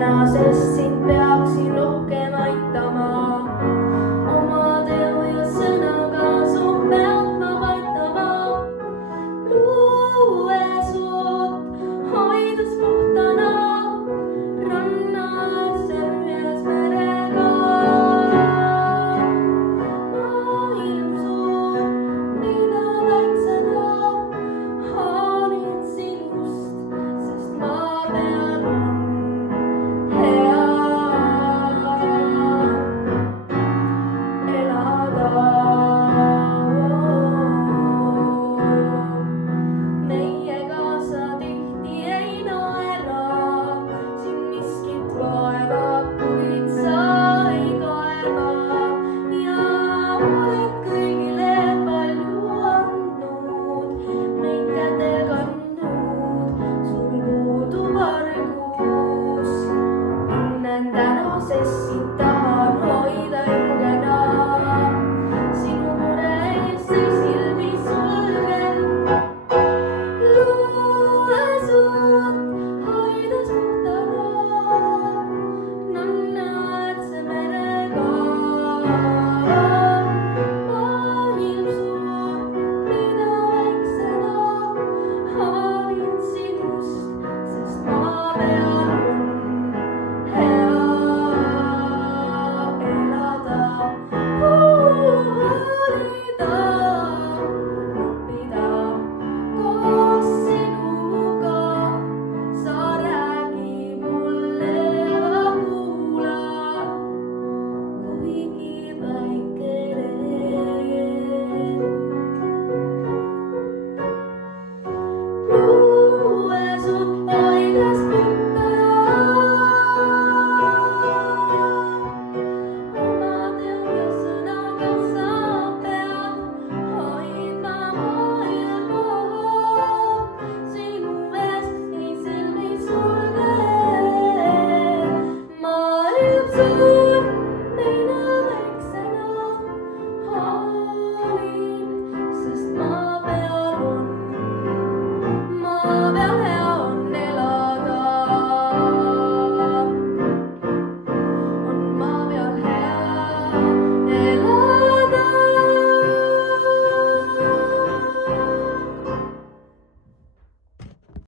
täna, sest sind peaksin rohkem aitama. Oma teo ja sõnaga su pead ma paitama. Luues uut, hoides puhtana, rannas särjes merega. Maailm suur, mina väiksena hoolin sinust, sest maa peal on hea elada. Meiega sa tihti ei naera, sind miskit vaevab, kuid sa ei kaeba. Ja oled kõigile palju andnud, meid kätel kandnud, sul puudub argus. Tunnen täna, sest